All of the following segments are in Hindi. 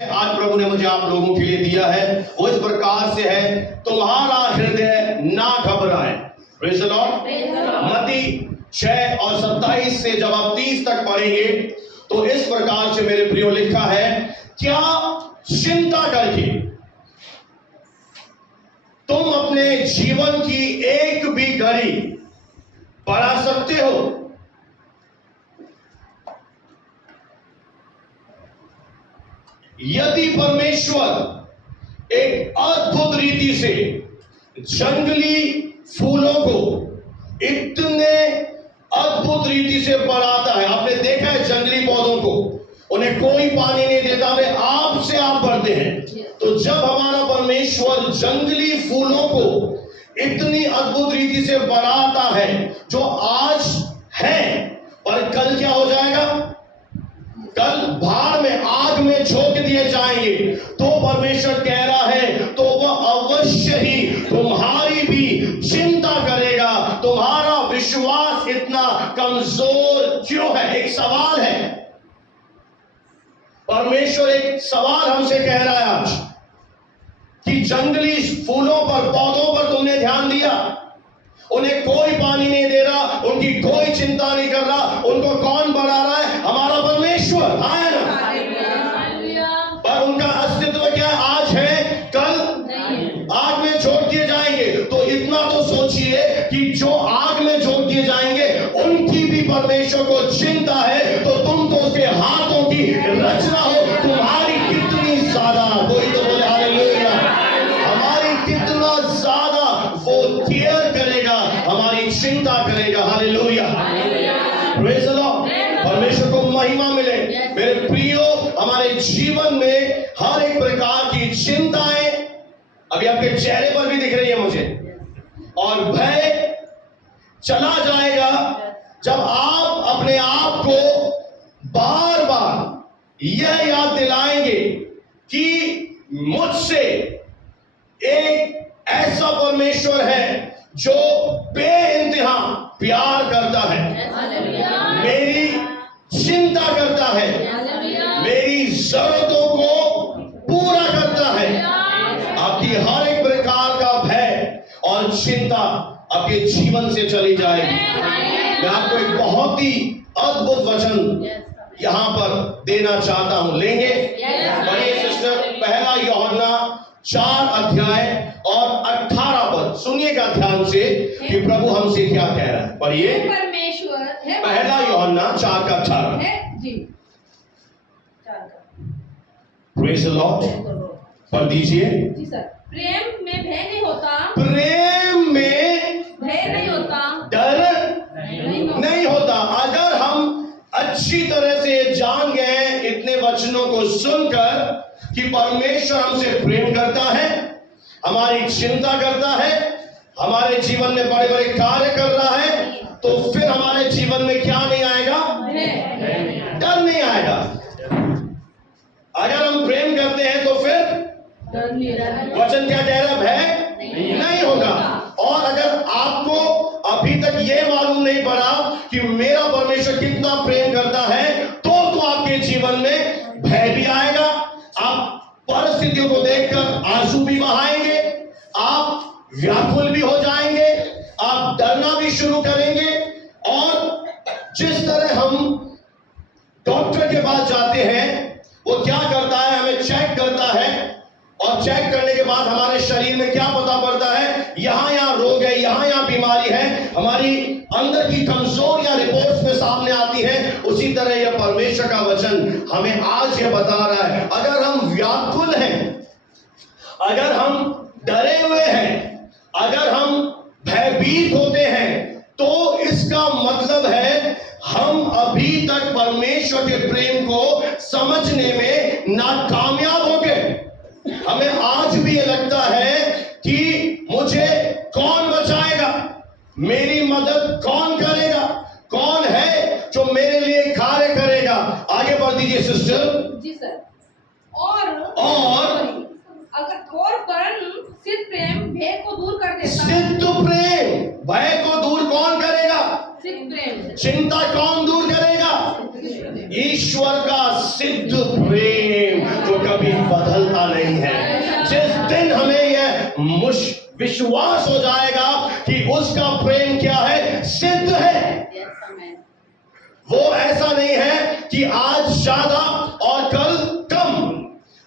आज प्रभु ने मुझे आप लोगों के लिए दिया है वो इस प्रकार से है, तुम्हारा हृदय ना घबराए। Praise the Lord. मत्ती 6 और 27 से जब आप 30 तक पढ़ेंगे तो इस प्रकार से मेरे प्रियो लिखा है, क्या चिंता करके तुम अपने जीवन की एक भी घड़ी बढ़ा सकते हो? यदि परमेश्वर एक अद्भुत रीति से जंगली फूलों को इतने अद्भुत रीति से बढ़ाता है, आपने देखा है जंगली पौधों को, उन्हें कोई पानी नहीं देता, वे आप से आप बढ़ते हैं। तो जब हमारा परमेश्वर जंगली फूलों को इतनी अद्भुत रीति से बढ़ाता है, जो आज है पर कल क्या हो जाएगा, कल भाड़ में आग में झोंक दिए जाएंगे, तो परमेश्वर कह रहा है तो वह अवश्य ही तुम्हारी भी चिंता करेगा। तुम्हारा विश्वास इतना कमजोर क्यों है? एक सवाल है, परमेश्वर एक सवाल हमसे कह रहा है आज कि जंगली फूलों पर, पौधों पर तुमने ध्यान दिया, उन्हें कोई पानी नहीं दे रहा, उनकी कोई चिंता नहीं कर रहा, उनको कौन बढ़ा रहा है? हमारा परमेश्वर, है ना? पर उनका अस्तित्व क्या है? आज है, कल आग में झोंक दिए जाएंगे। तो इतना तो सोचिए कि जो आग में झोंक दिए जाएंगे उनकी भी परमेश्वर को चिंता है, तो तुम तो उसके हाथों की रचना हो, तुम्हारी कितनी ज्यादा, कोई तो बोले हालेलुया, हमारी कितना ज्यादा वो केयर करेगा, हमारी चिंता करेगा। Hallelujah, praise the Lord. परमेश्वर को महिमा मिले। मेरे प्रियो, हमारे जीवन में हर एक प्रकार की चिंताएं अभी आपके चेहरे पर भी दिख रही है मुझे, और भय चला जाएगा जब आप अपने आप को बार बार यह याद दिलाएंगे कि मुझसे एक ऐसा परमेश्वर है जो बेइंतहा प्यार करता है, मेरी चिंता करता है, मेरी जरूरतों को पूरा करता है। आपकी हर एक प्रकार का भय और चिंता आपके जीवन से चली जाएगी। मैं आपको एक बहुत ही अद्भुत वचन यहां पर देना चाहता हूं, लेंगे? पढ़िए सिस्टर, पहला यूहन्ना 4 अध्याय और 18 पद सुनिएगा ध्यान से कि प्रभु हमसे क्या कह रहा है। पढ़िए, परमेश्वर है, पहला यूहन्ना 4 का 18 जी। प्रेज़ द लॉर्ड, पढ़ दीजिए। जी सर। प्रेम में भय नहीं होता, प्रेम में भय नहीं होता, डर नहीं होता। नहीं होता। अगर हम अच्छी तरह से जान गए इतने वचनों को सुनकर कि परमेश्वर हमसे प्रेम करता है, हमारी चिंता करता है, हमारे जीवन में बड़े बड़े कार्य कर रहा है, तो फिर हमारे जीवन में क्या नहीं आएगा? डर नहीं आएगा। अगर हम प्रेम करते हैं तो फिर वचन क्या कह रहा है? भय नहीं होगा। और अगर आपको अभी तक ये मालूम नहीं पड़ा कि मेरा परमेश्वर कितना प्रेम करता है, तो आपके जीवन में भय भी आएगा, आप परिस्थितियों को देखकर आंसू भी बहाएंगे, आप व्याकुल भी हो जाएंगे, आप डरना भी शुरू करेंगे। और जिस तरह हम डॉक्टर के पास जाते हैं, वो क्या करता है? हमें चेक करता है, और चेक करने के बाद हमारे शरीर में क्या पता पड़ता है? यहां रोग है, यहां बीमारी है, हमारी अंदर की कमजोरियां रिपोर्ट्स में सामने आती है। उसी तरह यह परमेश्वर का वचन हमें आज यह बता रहा है, अगर हम व्याकुल हैं, अगर हम डरे हुए हैं, अगर हम भयभीत होते हैं, तो इसका मतलब है हम अभी तक परमेश्वर के प्रेम को समझने में नाकामयाब हो गए। हमें आज भी ये लगता है कि मुझे कौन बचाएगा, मेरी मदद कौन करेगा, कौन है जो मेरे लिए कार्य करेगा। आगे बढ़ दीजिए सिस्टर। जी सर। और परम सिद्ध प्रेम भय को दूर कर देता है। सिद्ध प्रेम भय को दूर कौन करेगा? सिद्ध प्रेम। चिंता कौन दूर करेगा? ईश्वर का सिद्ध प्रेम जो कभी कभी बदलता नहीं है। जिस दिन हमें यह विश्वास हो जाएगा कि उसका प्रेम क्या है, सिद्ध है, वो ऐसा नहीं है कि आज ज्यादा और कल कम।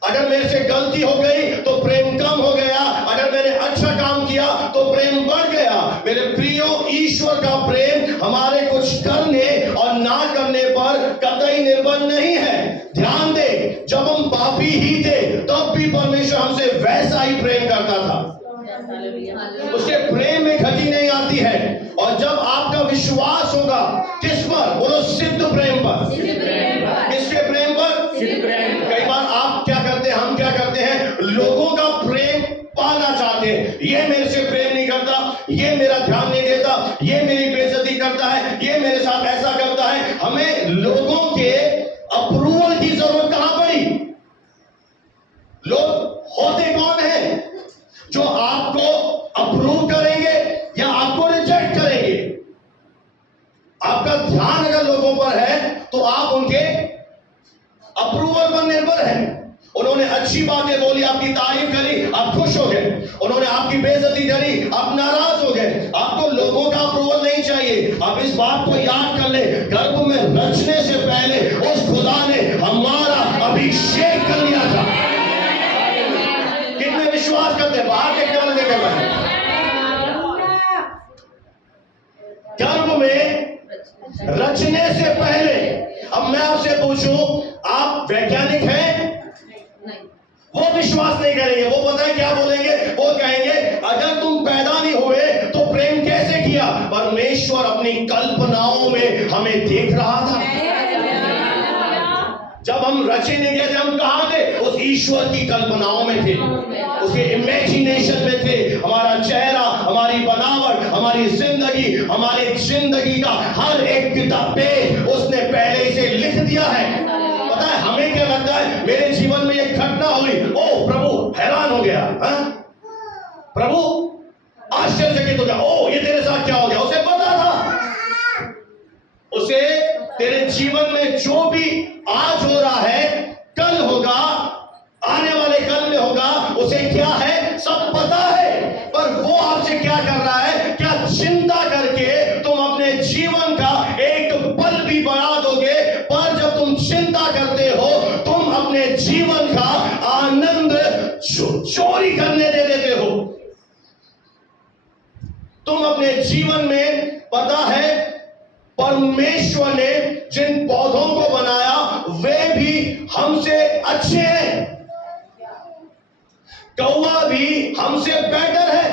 अगर मेरे से गलती हो गई तो प्रेम कम हो गया, अगर मैंने अच्छा काम किया तो प्रेम बढ़ गया। मेरे प्रियो, ईश्वर का प्रेम हमारे कुछ करने और ना करने पर कतई निर्भर नहीं है। ध्यान दे, जब हम पापी ही थे तब भी परमेश्वर हमसे वैसा ही प्रेम करता था। उसके प्रेम में खटी नहीं आती है। और जब आपका विश्वास होगा किस पर, बोलो सिद्ध प्रेम पर। किसके प्रेम पर? कई बार आप क्या करते हैं, हम क्या करते हैं, लोगों का प्रेम पाना चाहते हैं। ये मेरे से प्रेम नहीं करता, ये मेरा ध्यान नहीं देता, ये मेरी बेइज्जती करता है, ये मेरे साथ ऐसा करता है। हमें लोगों के अप्रूवल की जरूरत कहां पड़ी? लोग होते कौन हैं जो आपको अप्रूव करेंगे या आपको रिजेक्ट करेंगे? आपका ध्यान अगर लोगों पर है तो आप उनके अप्रूवल पर निर्भर है। उन्होंने अच्छी बातें बोली, आपकी तारीफ करी, आप खुश हो गए। उन्होंने आपकी बेइज्जती करी, आप नाराज हो गए। आपको लोगों का अप्रूवल नहीं चाहिए। आप इस बात को याद कर ले, गर्भ में रचने से पहले उस खुदा ने हमारा अभिषेक कर लिया था। कितने विश्वास करते हैं? बाहर के केवल नहीं कर रहे हैं। गर्भ में रचने से पहले। अब मैं आपसे पूछूं, आप वैज्ञानिक हैं? वो विश्वास नहीं करेंगे। वो पता है क्या बोलेंगे? वो कहेंगे अगर तुम पैदा नहीं हुए तो प्रेम कैसे किया? परमेश्वर अपनी कल्पनाओं में हमें देख रहा था। जब हम रचे नहीं गए थे, हम कहां थे? उस ईश्वर की कल्पनाओं में थे, उसके इमेजिनेशन में थे। हमारा चेहरा, हमारी बनावट, हमारी जिंदगी, हमारे जिंदगी का हर एक किताब पे उसने पहले से लिख दिया है। पता है हमें क्या लगता है? मेरे जीवन में एक घटना हुई, ओ प्रभु हैरान हो गया, प्रभु आश्चर्यचकित हो गया, ओ ये तेरे साथ क्या हो गया? उसे पता था, उसे तेरे जीवन में जो भी आज हो रहा है कल होगा, आने वाले कल में होगा, उसे क्या है सब पता है। पर वो आपसे क्या कर रहा है? क्या चिंता करके तुम अपने जीवन का एक पल भी बढ़ा दोगे? पर जब तुम चिंता करते हो, तुम अपने जीवन का आनंद चोरी करने दे देते हो। तुम अपने जीवन में, पता है परमेश्वर ने जिन पौधों को बनाया वे भी हमसे अच्छे हैं। कौवा भी हमसे बेटर है।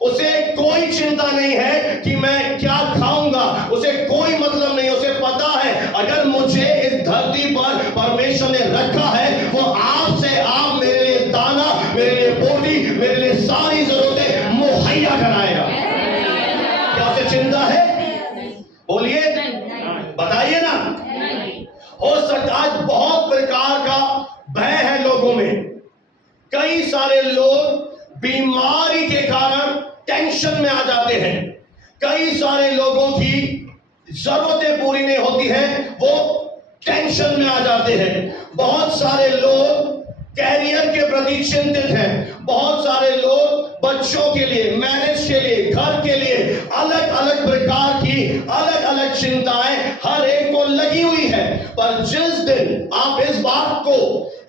उसे कोई चिंता नहीं है कि मैं क्या खाऊंगा, उसे कोई मतलब नहीं। उसे पता है अगर मुझे इस धरती पर परमेश्वर ने रखा है, वो आपसे आप मेरे लिए दाना, मेरे लिए बोटी, मेरे लिए सारी जरूरतें मुहैया कराएगा। क्या उसे चिंता है? बोलिए, बताइए ना। हो सकता आज बहुत प्रकार का भय है लोगों में। कई सारे लोग बीमारी के कारण टेंशन में आ जाते हैं। कई सारे लोगों की जरूरतें पूरी नहीं होती हैं, वो टेंशन में आ जाते हैं। बहुत सारे लोग कैरियर के प्रति चिंतित हैं। बहुत सारे लोग बच्चों के लिए, मैरिज के लिए, घर के लिए अलग अलग प्रकार की अलग अलग चिंताएं हर एक को लगी हुई है। पर जिस दिन आप इस बात को,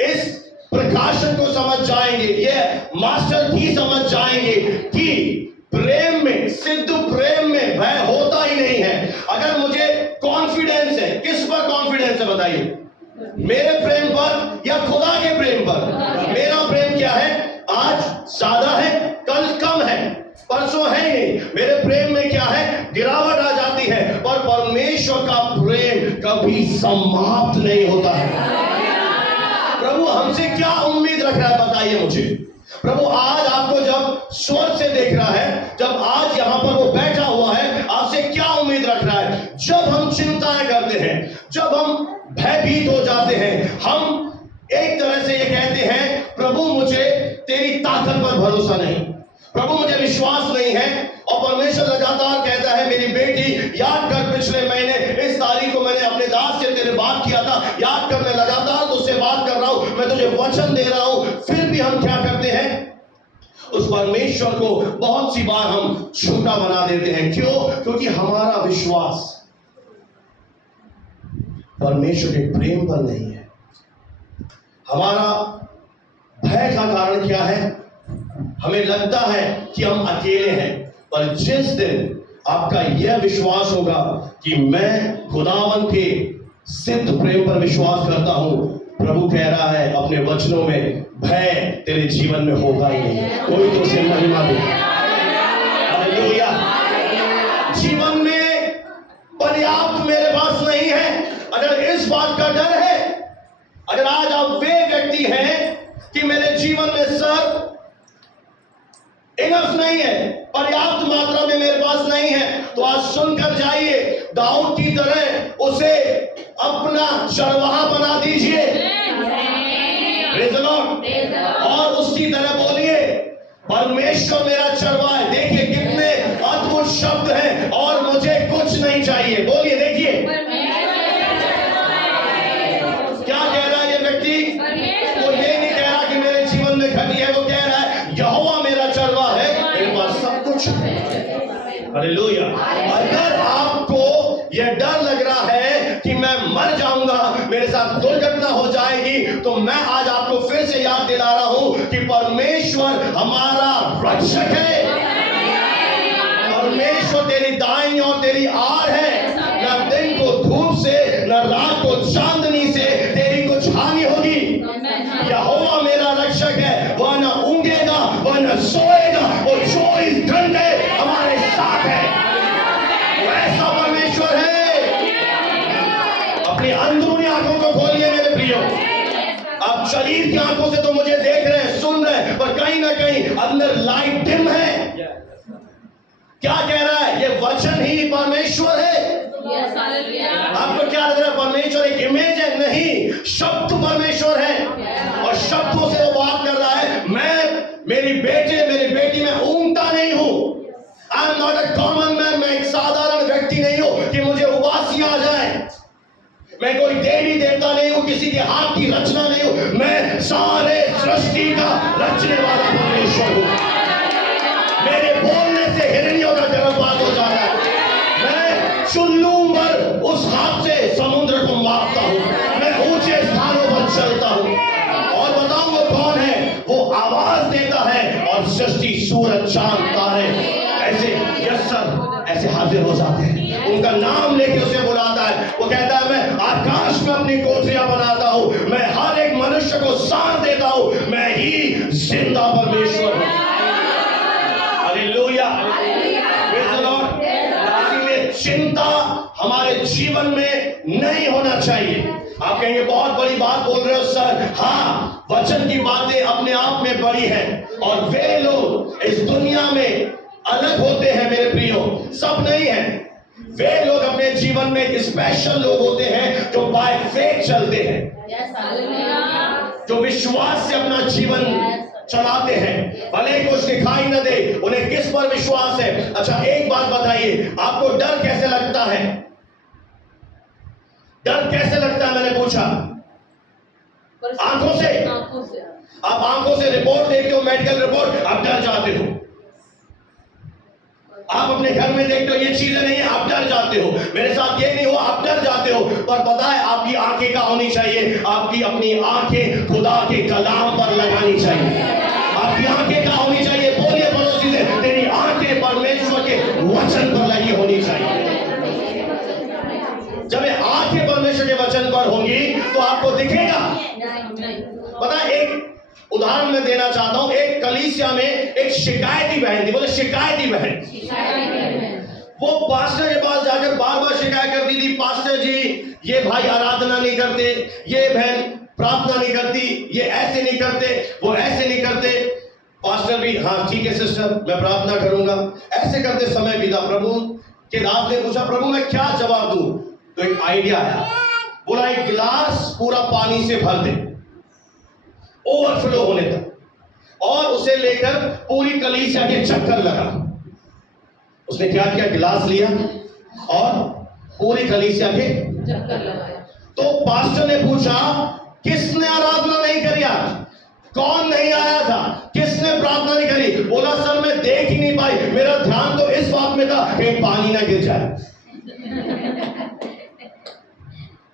इस प्रकाशन को समझ जाएंगे, ये मास्टर की समझ जाएंगे कि प्रेम में, सिद्ध प्रेम में भय होता ही नहीं है। अगर मुझे कॉन्फिडेंस है, किस पर कॉन्फिडेंस है बताइए? मेरे प्रेम पर या खुदा के प्रेम पर? मेरा प्रेम क्या है? आज ज्यादा है, कल कम है, परसों है नहीं। मेरे प्रेम में क्या है? गिरावट आ जाती है। पर परमेश्वर का प्रेम कभी समाप्त नहीं होता है। प्रभु हमसे क्या उम्मीद रख रहा है बताइए मुझे? प्रभु आज आपको जब स्वर्ग से देख रहा है, जब आज यहां पर वो बैठा हुआ है, आपसे क्या उम्मीद रख रहा है? जब हम चिंताएं करते हैं, जब हम भयभीत हो जाते हैं, हम एक तरह से ये कहते हैं प्रभु मुझे तेरी ताकत पर भरोसा नहीं, प्रभु मुझे विश्वास नहीं है। और परमेश्वर लगातार कहता है मेरी बेटी याद कर, पिछले महीने इस तारीख को मैंने अपने दास से तेरे बात किया था, याद कर, मैं लगातार तुझसे बात कर रहा हूं, मैं तुझे वचन दे रहा उस परमेश्वर को बहुत सी बार हम छोटा बना देते हैं। क्यों? क्योंकि हमारा विश्वास परमेश्वर के प्रेम पर नहीं है। हमारा भय का कारण क्या है? हमें लगता है कि हम अकेले हैं, पर जिस दिन आपका यह विश्वास होगा कि मैं खुदावन के सिद्ध प्रेम पर विश्वास करता हूं, प्रभु कह रहा है अपने वचनों में, भय तेरे जीवन में होगा ही नहीं। कोई तो उसे महिमा दे। हालेलुया। जीवन में पर्याप्त मेरे पास नहीं है, अगर इस बात का डर है, अगर आज आप वे व्यक्ति हैं कि मेरे जीवन में सर इनफ नहीं है, पर्याप्त मात्रा में मेरे पास नहीं है, तो आज सुनकर जाइए, दाऊद की तरह उसे अपना चरवाहा बना दीजिए। Praise the Lord. और उसकी तरह बोलिए, परमेश्वर मेरा चरवाहा है। देखिए कितने अद्भुत शब्द हैं, और मुझे कुछ नहीं चाहिए। बोलिए, देखिए क्या कह रहा है ये व्यक्ति। वो ये नहीं कह रहा कि मेरे जीवन में घटी है, वो कह रहा है यहोवा मेरा चरवाहा है, मेरे पास सब कुछ है। हालेलुया। अगर आपको यह डर लग रहा है कि मैं मर जाऊंगा, मेरे साथ दुर्घटना हो जाएगी, तो मैं आज आपको फिर से याद दिला रहा हूं कि परमेश्वर हमारा रक्षक है। परमेश्वर तेरी दाईं और तेरी आड़ है। न दिन को धूप से, न रात को चांदनी से तेरी कुछ हानि होगी। यहोवा मेरा रक्षक है, वह न ऊँघेगा, वह न सोएगा, वो 24 घंटे हमारे साथ है। वैसा परमेश्वर है। अपनी अंदरूनी आंखों को खोलिए मेरे प्रियो। आप शरीर की आंखों से तो मुझे देख रहे हैं, सुन रहे हैं, पर कहीं ना कहीं अंदर लाइट डिम है। क्या कह रहा है? ये वचन ही परमेश्वर है। आपको क्या लग रहा है परमेश्वर एक इमेज है? नहीं, शब्द परमेश्वर है, और शब्दों से वो बात कर रहा है। मैं, मेरी बेटे, मेरी बेटी, मैं ऊँघता नहीं हूं। I am not a common man. मैं एक साधारण व्यक्ति नहीं हूं कि मुझे उबासी आ जाए। मैं कोई देवी देवता नहीं हूं, किसी के हाथ की रचना नहीं हूं। मैं सारे सृष्टि का रचने वाला परमेश्वर हूं। मेरे बोलने से हिरनियों का गर्भपात हो जाता है। मैं चुल्लू पर उस हाथ से समुद्र को मापता हूं। मैं ऊंचे स्थानों पर चलता हूं। और बताऊं वो कौन है? वो आवाज देता है और सृष्टि, सूरज, चांद, तारे ऐसे यस सर ऐसे हाजिर हो जाते हैं। उनका नाम लेके उसे बुलाता है। वो कहता है मैं आकाश में अपनी कोठरियां बनाता हूं, मैं हर एक मनुष्य को सांस देता हूं, मैं ही जिंदा परमेश्वर हूं। हालेलुया। Praise the Lord. इसीलिए चिंता हमारे जीवन में नहीं होना चाहिए। आप कहेंगे बहुत बड़ी बात बोल रहे हो सर। हाँ, वचन की बातें अपने आप में बड़ी हैं, और वे लोग इस दुनिया में अलग होते हैं मेरे प्रियो, सब नहीं है। वे लोग अपने जीवन में एक स्पेशल लोग होते हैं जो बाय फेथ चलते हैं, जो विश्वास से अपना जीवन चलाते हैं, भले कुछ दिखाई न दे। उन्हें किस पर विश्वास है? अच्छा एक बात बताइए, आपको डर कैसे लगता है? डर कैसे लगता है मैंने पूछा? आंखों से। आप आंखों से रिपोर्ट देखते हो, मेडिकल रिपोर्ट, आप डर जाते हो। आप अपने घर में देखते हो ये चीजें नहीं है, आप डर जाते हो। मेरे साथ ये नहीं हुआ, आप डर जाते हो। पर पता है आपकी आंखें क्या होनी चाहिए? आपकी अपनी आंखें खुदा के कलाम पर लगानी चाहिए। आपकी आंखें क्या होनी चाहिए? बोलिए पड़ोसी से, तेरी आंखें परमेश्वर के वचन पर लगी होनी चाहिए। जब आंखें परमेश्वर के वचन पर होंगी तो आपको दिखेगा। पता है, एक उदाहरण मैं देना चाहता हूं। एक कलीसिया में एक शिकायती बहन थी। बोले शिकायती बहन। वो पास्टर के पास जाकर बार बार शिकायत करती थी, पास्टर जी ये भाई आराधना नहीं करते, ये बहन प्रार्थना नहीं करती, ये ऐसे नहीं करते, वो ऐसे नहीं करते। पास्टर भी हाँ ठीक है सिस्टर, मैं प्रार्थना करूंगा। ऐसे करते समय बीता। प्रभु के दास ने पूछा, प्रभु मैं क्या जवाब दूं? तो एक आइडिया आया। बोला एक गिलास पूरा पानी से भर दे, ओवरफ्लो होने तक, और उसे लेकर पूरी कलीसिया के चक्कर लगा। उसने क्या किया? गिलास लिया और पूरी कलीसिया के चक्कर लगाया। तो पास्टर ने पूछा, किसने आराधना नहीं करी आज? कौन नहीं आया था? किसने प्रार्थना नहीं करी? बोला सर मैं देख ही नहीं पाई, मेरा ध्यान तो इस बात में था कहीं पानी ना गिर जाए।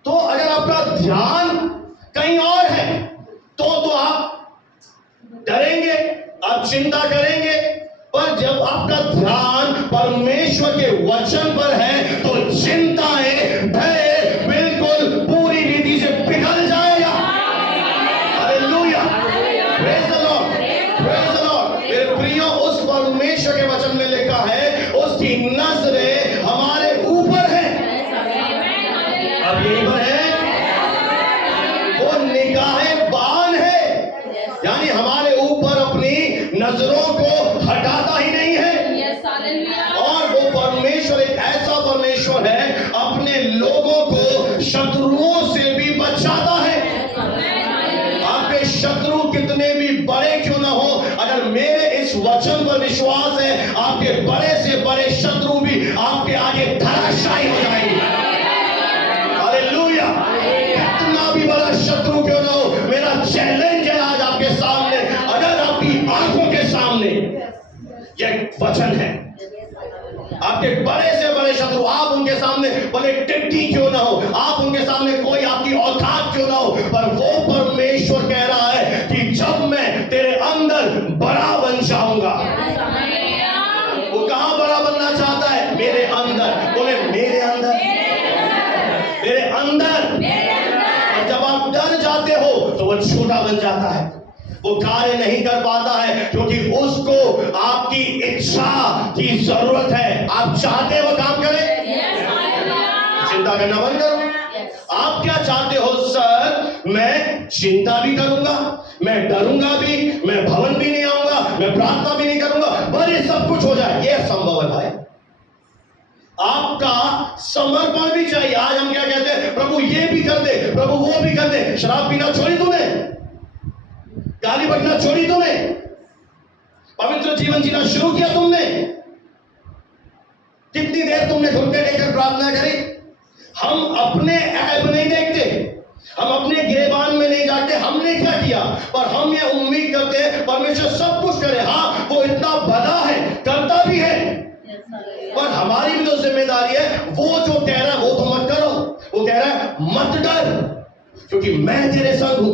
तो अगर आपका ध्यान कहीं और है तो आप डरेंगे, आप चिंता करेंगे। पर जब आपका ध्यान परमेश्वर के वचन पर है तो चिंताएं, भय बिल्कुल पूरी रीति से पिघल जाएगा। Hallelujah, praise the Lord, praise the Lord. मेरे प्रियो, उस परमेश्वर के वचन में लिखा है उसकी नजरें हमारे ऊपर है। अब यहीं पर है, वो निगाहें बान है, यानी हमारे ऊपर अपनी नजरों को हटाता ही नहीं है। और वो परमेश्वर एक ऐसा परमेश्वर है, अपने लोगों को शत्रुओं से भी बचाता है। आपके शत्रु कितने भी बड़े क्यों ना हो, अगर मेरे इस वचन पर विश्वास है, आपके बड़े से बड़े शत्रु भी आपके आगे धराशायी हो जाएंगे। हालेलुया, कितना भी बड़ा शत्रु क्यों ना हो, मेरा चैलेंज है आज आपके सामने, अगर आपकी आंखों के सामने यह वचन है, आपके बड़े से बड़े शत्रु, आप उनके सामने भले टिड्डी क्यों ना हो, आप उनके सामने कोई आपकी औकात क्यों ना हो, पर वो परमेश्वर कह रहा है कि जब मैं तेरे अंदर बड़ा बन जाऊंगा। वो कहां बड़ा बनना चाहता है? मेरे अंदर। बोले मेरे अंदर, मेरे अंदर। और जब आप डर जाते हो तो वो छोटा बन जाता है, वो कार्य नहीं कर पाता है, क्योंकि उसको आपकी इच्छा की जरूरत है। आप चाहते हो काम करे, चिंता करना बंद करो। आप क्या चाहते हो? सर मैं चिंता भी करूंगा, मैं डरूंगा भी, मैं भवन भी नहीं आऊंगा, मैं प्रार्थना भी नहीं करूंगा, पर ये सब कुछ हो जाए, ये संभव है भाई। आपका समर्पण भी चाहिए। आज हम क्या कहते हैं? प्रभु ये भी कर दे, प्रभु वो भी कर दे। शराब पीना छोड़ी तूने, गाली बकना छोड़ी तूने, पवित्र जीवन जीना शुरू किया तुमने, कितनी देर तुमने घुटने टेकर प्रार्थना करी। हम अपने ऐब नहीं देखते, हम अपने गिरेबान में नहीं जाते हमने क्या किया, पर हम ये उम्मीद करते हैं परमेश्वर सब कुछ करे। हाँ वो इतना बड़ा है, करता भी है, पर हमारी भी तो जिम्मेदारी है। वो जो कह रहा है वो तो मत करो, वो कह रहा है मत डर क्योंकि मैं तेरे संग हूं।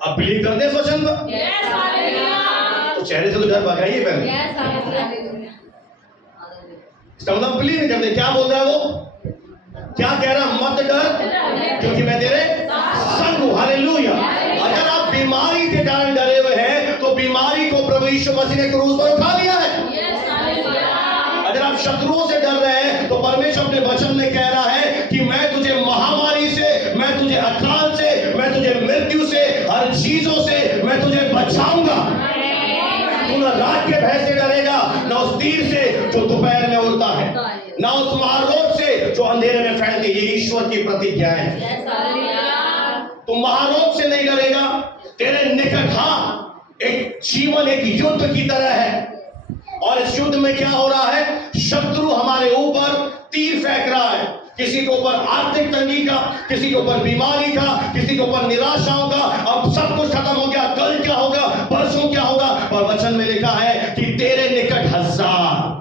अब बिलीव करते हैं इस वचन पर? तो चेहरे से तो डर भगाइए पहले। इसका मतलब बिलीव नहीं करते। क्या बोल रहा है वो? क्या कह रहा? मत डर क्योंकि मैं तेरे संग हूं। हालेलुया। अगर आप बीमारी के कारण डरे हुए हैं तो बीमारी को प्रभु यीशु मसीह ने क्रूस पर उठा लिया है। अगर आप शत्रुओं से डर रहे हैं तो परमेश्वर अपने वचन में कह रहा है कि मैं तुझे महामारी से, मैं तुझे अकाल से, मैं तुझे मृत्यु से, हर चीजों से मैं तुझे बचाऊंगा। तू न रात के भय से डरेगा, न उस तीर से जो दोपहर में उड़ता है, न उस महारोग से जो अंधेरे में फैलती है। ये ईश्वर की प्रतिज्ञा है। तू महारोग से नहीं डरेगा, तेरे निकट हाँ एक जीवन एक युद्ध की तरह है। और इस युद्ध में क्या हो रहा है? शत्रु हमारे ऊपर तीर फेंक रहा है, किसी के ऊपर आर्थिक तंगी का, किसी के ऊपर बीमारी का, किसी के ऊपर निराशाओं का। अब सब कुछ खत्म हो गया, कल क्या होगा, परसों क्या होगा, पर वचन में लिखा है कि तेरे निकट हजार,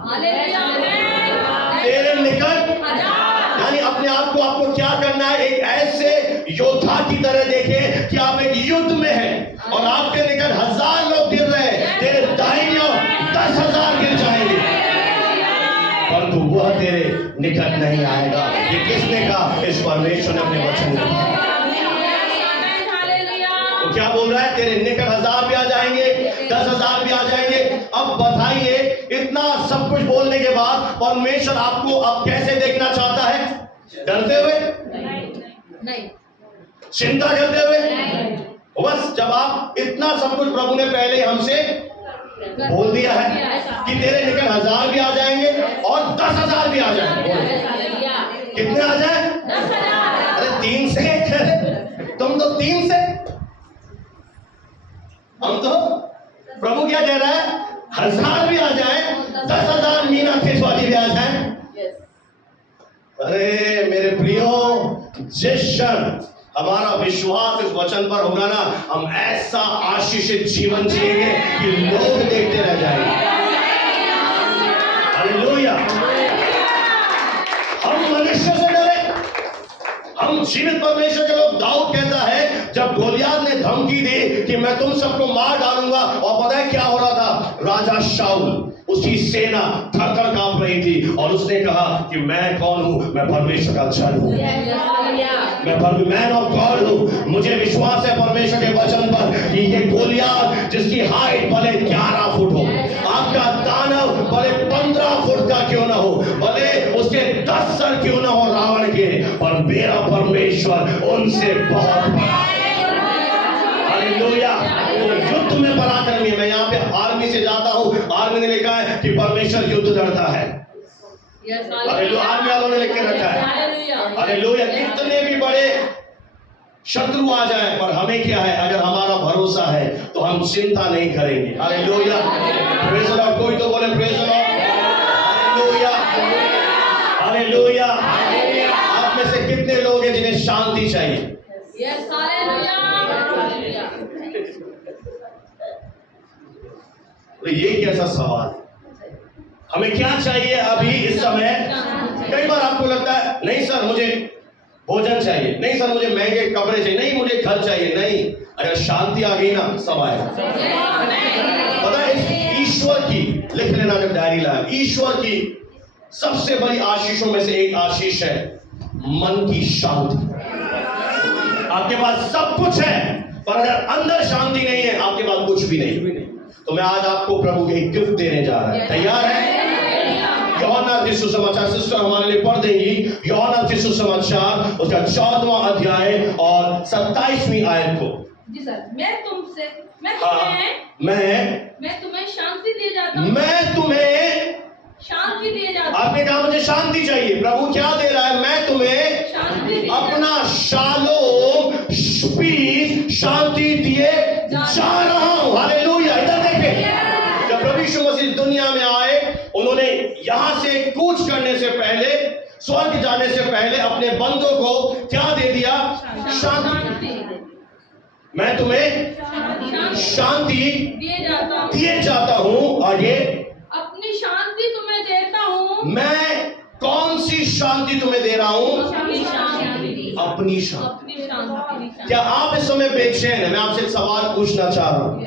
तेरे निकट, यानी अपने आप को आपको क्या करना है? एक ऐसे योद्धा की तरह देखें कि आप एक युद्ध में हैं और आपके निकट हजार लोग गिर रहे हैं, तेरे दाहिनी ओर 10,000 गिर जाएंगे, परंतु वह तेरे निकट नहीं आएगा। ये किसने कहा? इस परमेश्वर ने अपने वचन में कहा। तो क्या बोल रहा है? तेरे निकट 1000 भी आ जाएंगे, 10,000 भी आ जाएंगे। अब बताइए, इतना सब कुछ बोलने के बाद परमेश्वर आपको अब कैसे देखना चाहता है? डरते हुए? नहीं। चिंता करते हुए? बस जब आप इतना सब कुछ प्रभु ने पहले हमसे बोल दिया है कि तेरे निकट 1000 भी आ जाएंगे और 10,000 भी आ जाएंगे। कितने आ जाए? 10,000। अरे 3 से तुम तो 3 से, हम तो, प्रभु क्या कह रहा है? 1000 भी आ जाए, 10,000 मीना खेसवाली भी आ जाए। अरे मेरे प्रियो, जिस क्षण हमारा विश्वास इस वचन पर होगा ना, हम ऐसा आशीषित जीवन जिएंगे कि लोग देखते रह जाएंगे। हालेलुया। हम मनुष्य से डरे, हम जीवित परमेश्वर के लोग। दाऊद कहता है जब गोलियात ने धमकी दी कि मैं तुम सबको मार डालूंगा, और पता है क्या हो रहा था? राजा शाऊल, उसकी सेना थर-थर कांप रही थी, और उसने कहा कि मैं कौन हूं? मैं परमेश्वर का जन हूं, मैं मैन ऑफ गॉड हूं। मुझे विश्वास है परमेश्वर के वचन पर कि ये गोलियात जिसकी हाइट भले 11 फुट हो, आपका दानव भले 15 फुट का क्यों ना हो, भले उसके 10 सर क्यों ना हो रावण के, पर मेरा परमेश्वर उनसे बहुत बड़ा है। हालेलुया। तो युद्ध में पराक्रमी है। मैं यहाँ पे आर्मी से जाता हूँ, आर्मी ने लिखा है कि परमेश्वर युद्ध लड़ता है। हालेलुया। आर्मी वालों ने लिख के रखा है। हालेलुया। कितने भी बड़े शत्रु आ जाए, पर हमें क्या है? अगर हमारा भरोसा है तो हम चिंता नहीं करेंगे। हालेलुया। Praise the Lord. कोई तो बोले praise the lord. Hallelujah, hallelujah. आप में से कितने लोग हैं जिन्हें शांति चाहिए? तो ये कैसा सवाल? हमें क्या चाहिए अभी इस समय? कई बार आपको लगता है नहीं सर मुझे भोजन चाहिए, नहीं सर मुझे महंगे कपड़े चाहिए, नहीं मुझे घर चाहिए। नहीं, अगर शांति आ गई ना, सब आएगा। पता है ईश्वर की, लिख लेना जब डायरी लाया, ईश्वर की सबसे बड़ी आशीषों में से एक आशीष है मन की शांति। आपके पास सब कुछ है, पर अगर अंदर शांति नहीं है, आपके पास कुछ भी नहीं। तो मैं आज आपको प्रभु के गिफ्ट देने जा रहा है। तैयार है? यूहन्ना के सुसमाचार, सिस्टर हमारे लिए पढ़ देंगी यूहन्ना के सुसमाचार उसका 14वां अध्याय और 27वीं आयत को। जी सर। मैं तुम्हें शांति दे जाता हूं। मैं तुम्हें शांति दे जाता हूं। आपने कहा मुझे शांति चाहिए, प्रभु क्या दे रहा है? मैं तुम्हें शांति अपना शालोम पीस शांति दिए जा रहा हूं। हालेलुया। इधर देखें, जब प्रभु यीशु मसीह दुनिया में आए, उन्होंने यहां से कूच करने से पहले, स्वर्ग जाने से पहले अपने बंदों को क्या दे दिया? शांति। मैं तुम्हें शांति दिए जाता हूं। आगे, अपनी शांति तुम्हें देता हूं। मैं कौन सी शांति तुम्हें दे रहा हूं? अपनी शांति। क्या आप इस समय बेचैन हैं? मैं आपसे एक सवाल पूछना चाह रहा हूं।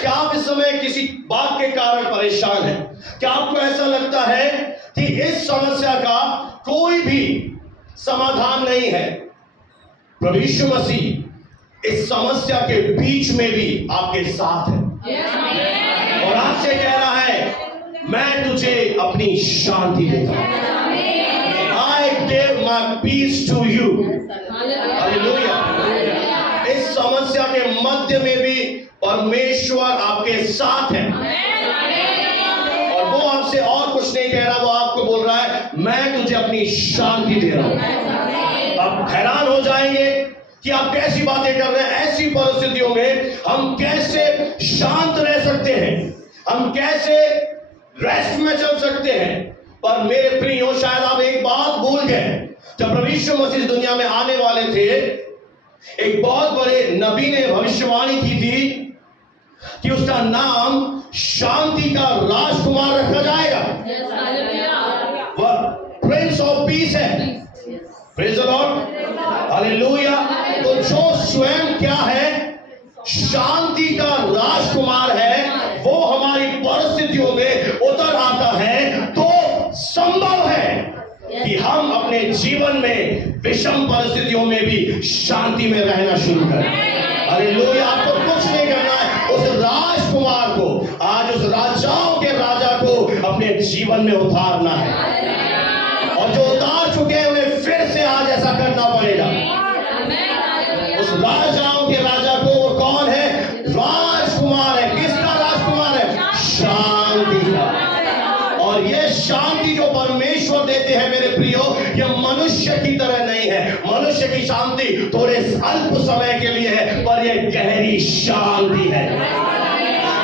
क्या आप इस समय किसी बात के कारण परेशान हैं? क्या आपको ऐसा लगता है कि इस समस्या का कोई भी समाधान नहीं है? प्रभु यीशु मसीह इस समस्या के बीच में भी आपके साथ है, और आपसे कह रहा है मैं तुझे अपनी शांति देता हूं। I give my peace to you. Hallelujah. इस समस्या के मध्य में भी परमेश्वर आपके साथ है, और वो आपसे और कुछ नहीं कह रहा, वो आपको बोल रहा है मैं तुझे अपनी शांति दे रहा हूं। आप हैरान हो जाएंगे कि आप कैसी बातें कर रहे हैं। ऐसी परिस्थितियों में हम कैसे शांत रह सकते हैं, हम कैसे रेस्ट में चल सकते हैं। पर मेरे प्रियो, शायद आप एक बात भूल गए। जब प्रभु यीशु मसीह दुनिया में आने वाले थे, एक बहुत बड़े नबी ने भविष्यवाणी की थी कि उसका नाम शांति का राजकुमार रखा जाएगा। वह प्रिंस ऑफ पीस है। Praise the lord. हालेलुया। तो जो स्वयं क्या है? शांति का राजकुमार है, वो हमारी परिस्थितियों में उतर आता है, तो संभव है कि हम अपने जीवन में विषम परिस्थितियों में भी शांति में रहना शुरू करें। हालेलुया। आपको कुछ नहीं करना है, उस राजकुमार को, आज उस राजाओं के राजा को अपने जीवन में उतारना है, और जो उतार चुके हैं उन्हें फिर से आज ऐसा करना पड़ेगा। उस राजाओं के राजा को, वो कौन है? राजकुमार है। किसका राजकुमार है? शांति का। और ये शांति जो परमेश्वर देते हैं मेरे प्रियो, ये मनुष्य की तरह नहीं है। मनुष्य की शांति थोड़े अल्प समय के लिए है, पर ये गहरी शांति है,